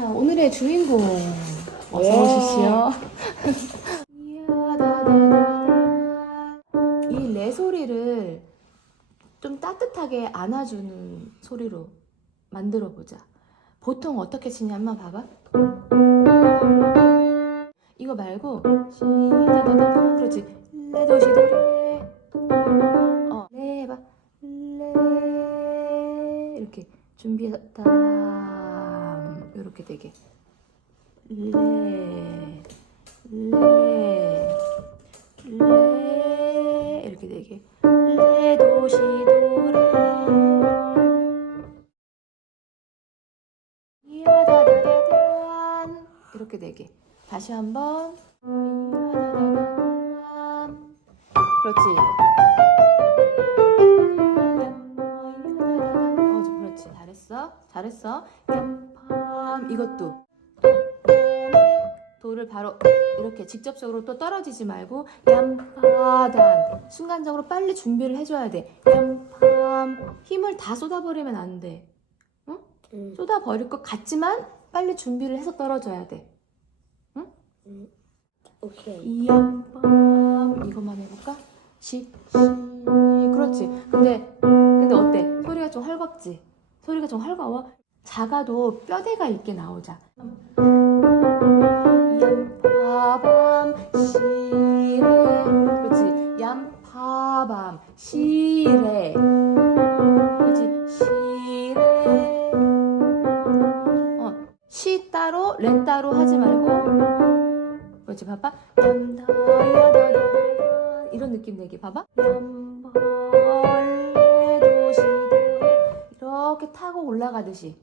자, 오늘의 주인공. 어서 예. 오십시오. 이레 소리를 좀 따뜻하게 안아주는 소리로 만들어 보자. 보통 어떻게 치냐면 봐봐. 이거 말고 시다다다 그렇지. 레도 시도레. 어, 레 봐. 레 이렇게 준비했다. 이렇게 되게. 레, 레, 레 이렇게 되게. 레, 도, 시, 도, 레. 이야다다다단 이렇게 되게. 다시 한번. 그렇지. 잘했어. 잘했어. 얌팜 이것도 도를 바로 이렇게 직접적으로 또 떨어지지 말고 얌파단 순간적으로 빨리 준비를 해줘야 돼. 얌팜 힘을 다 쏟아버리면 안 돼. 응. 쏟아버릴 것 같지만 빨리 준비를 해서 떨어져야 돼. 오케이. 이양밤 이것만 해볼까? 시, 시 그렇지 근데 근데 어때? 소리가 좀 헐겁지? 소리가 좀 헐거워? 작아도 뼈대가 있게 나오자. 얌파밤 시레 그렇지. 얌파밤 시레 그렇지. 시레 어, 시 따로 레 따로 하지 말고. 그렇지 봐봐. 이런 느낌 내기 봐봐. 얌 이렇게 타고 올라가듯이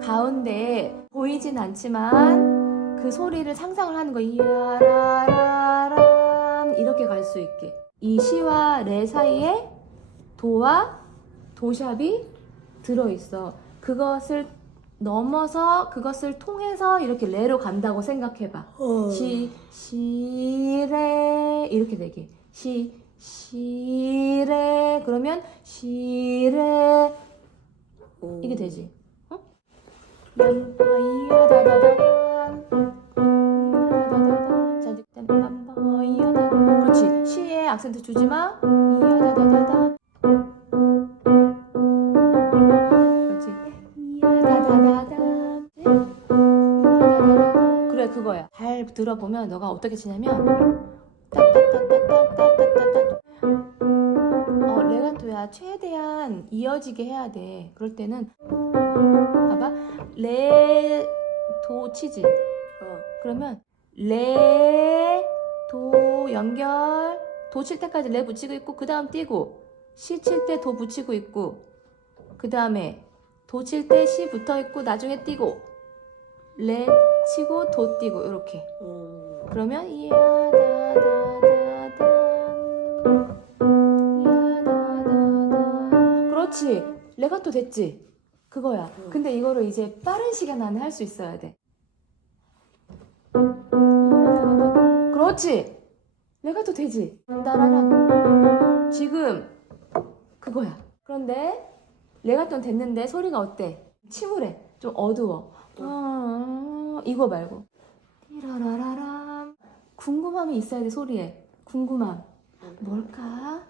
가운데 보이진 않지만 그 소리를 상상을 하는 거 이야라라람 이렇게 갈 수 있게 이 시와 레 사이에 도와 도샵이 들어있어. 그것을 넘어서 그것을 통해서 이렇게 레로 간다고 생각해봐. 어. 시, 시레 이렇게 되게 시, 시레 그러면 시레 음. 이게 되지. 어? 일단 빰바이야다 그렇지. 시에 악센트 주지 마. 이야다다다다 들어보면 너가 어떻게 치냐면 어, 레가토야 최대한 이어지게 해야 돼. 그럴 때는 봐봐 레 도 치지. 어. 그러면 레 도 연결 도 칠 때까지 레 붙이고 있고 그 다음 뛰고 시 칠 때 도 붙이고 있고 그 다음에 도 칠 때 시 붙어 있고 나중에 뛰고 레 치고 도 띄고 이렇게. 음. 그러면 그렇지. 레가토 됐지. 그거야. 응. 근데 이거를 이제 빠른 시간 안에 할 수 있어야 돼. 그렇지. 레가토 되지. 따라라. 지금 그거야. 그런데 레가토는 됐는데 소리가 어때? 침울해. 좀 어두워 아, 이거 말고. 띠라라라람. 궁금함이 있어야 돼 소리에. 궁금함. 뭘까?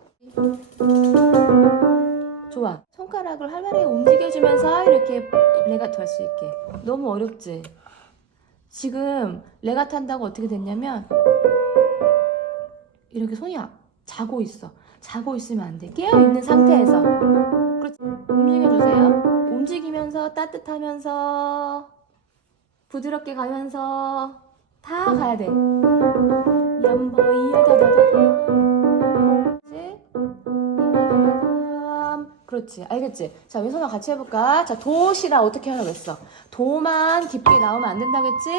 좋아. 손가락을 활발하게 움직여주면서 이렇게 레가토 할 수 있게. 너무 어렵지? 지금 레가토 한다고 어떻게 됐냐면 이렇게 손이 아- 자고 있어. 자고 있으면 안돼. 깨어있는 상태에서. 그렇지. 움직여주세요. 움직이면서 따뜻하면서 부드럽게 가면서 다 가야 돼. 그렇지 알겠지 자 왼손랑 같이 해볼까 자 도시라 어떻게 하라고 했어 도만 깊게 나오면 안 된다겠지?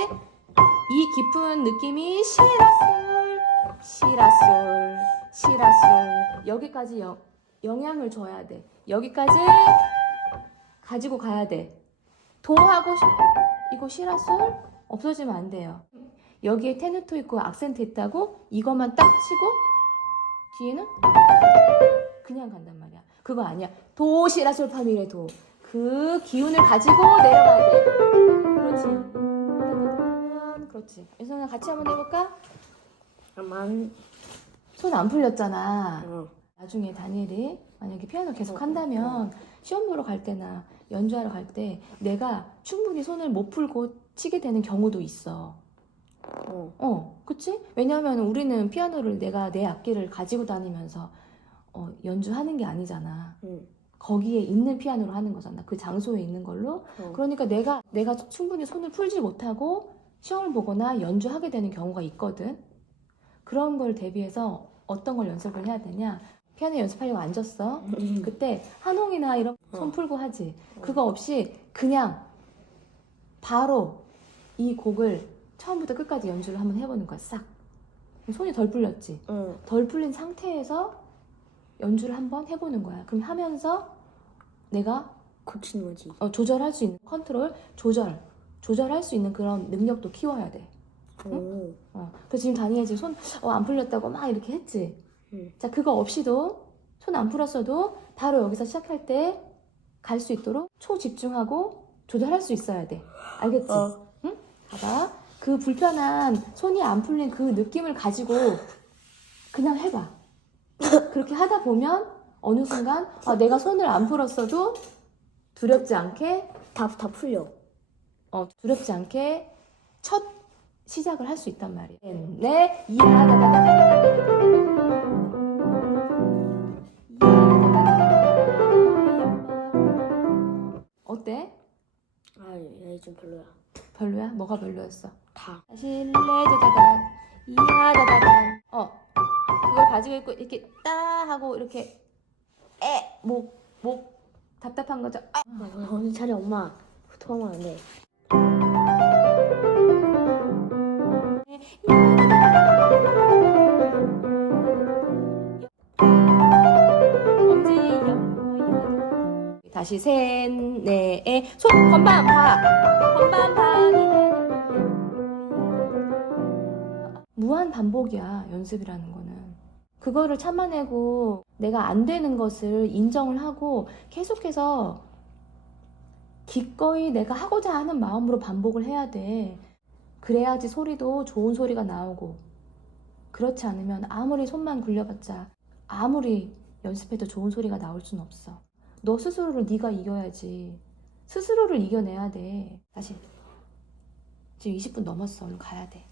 이 깊은 느낌이 시라솔 시라솔 시라솔. 여기까지 영, 영향을 줘야 돼. 여기까지 가지고 가야 돼. 도하고 시, 이거 시라솔 없어지면 안 돼요 여기에 테누토 있고 악센트 있다고 이것만 딱 치고 뒤에는 그냥 간단 말이야. 그거 아니야. 도 시라솔 파미레 도. 그 기운을 가지고 내려가야 돼. 그렇지. 그렇지. 윤선아 같이 한번 해볼까? 아만. 손 안 풀렸잖아. 어. 나중에 다니엘이 만약에 피아노 계속 한다면 시험 보러 갈 때나 연주하러 갈 때 내가 충분히 손을 못 풀고 치게 되는 경우도 있어. 어. 어, 그치? 왜냐하면 우리는 피아노를 내가 내 악기를 가지고 다니면서 어, 연주하는 게 아니잖아. 응. 거기에 있는 피아노로 하는 거잖아. 그 장소에 있는 걸로. 어. 그러니까 내가 내가 충분히 손을 풀지 못하고 시험을 보거나 연주하게 되는 경우가 있거든. 그런 걸 대비해서 어떤 걸 연습을 해야 되냐? 피아노 연습하려고 앉았어. 음. 그때 한홍이나 이런 손 어. 풀고 하지. 그거 없이 그냥 바로 이 곡을 처음부터 끝까지 연주를 한번 해보는 거야. 싹. 손이 덜 풀렸지. 응. 덜 풀린 상태에서 연주를 한번 해보는 거야. 그럼 하면서 내가 고치는 거지. 어, 조절할 수 있는 컨트롤, 조절, 조절할 수 있는 그런 능력도 키워야 돼. 오. 어. 그 지금 다니엘 지금 손 안 풀렸다고 막 이렇게 했지. 응. 자 그거 없이도 손 안 풀었어도 바로 여기서 시작할 때 갈 수 있도록 초집중하고 조절할 수 있어야 돼. 알겠지? 어. 봐봐. 그 불편한 손이 안 풀린 그 느낌을 가지고 그냥 해봐. 그렇게 하다 보면 어느 순간 아, 내가 손을 안 풀었어도 두렵지 않게 다, 다 풀려. 어, 두렵지 않게 첫 시작을 할 수 있단 말이야. 네, 어때? 별로야. 별로야? 뭐가 별로였어? 다. 레드다단 이하다다단 어 그걸 가지고 있고 이렇게 따 하고 이렇게 에목목 목 답답한 거죠 아, 아, 오늘 차례 엄마. 토하면 안 돼. 다시 셋 넷에. 손 건반 봐 건반 봐 무한 반복이야 연습이라는 거는. 그거를 참아내고 내가 안 되는 것을 인정을 하고 계속해서 기꺼이 내가 하고자 하는 마음으로 반복을 해야 돼. 그래야지 소리도 좋은 소리가 나오고. 그렇지 않으면 아무리 손만 굴려봤자 아무리 연습해도 좋은 소리가 나올 순 없어. 너 스스로를 네가 이겨야지. 스스로를 이겨내야 돼. 다시. 지금 20분 넘었어. 얼른 가야 돼.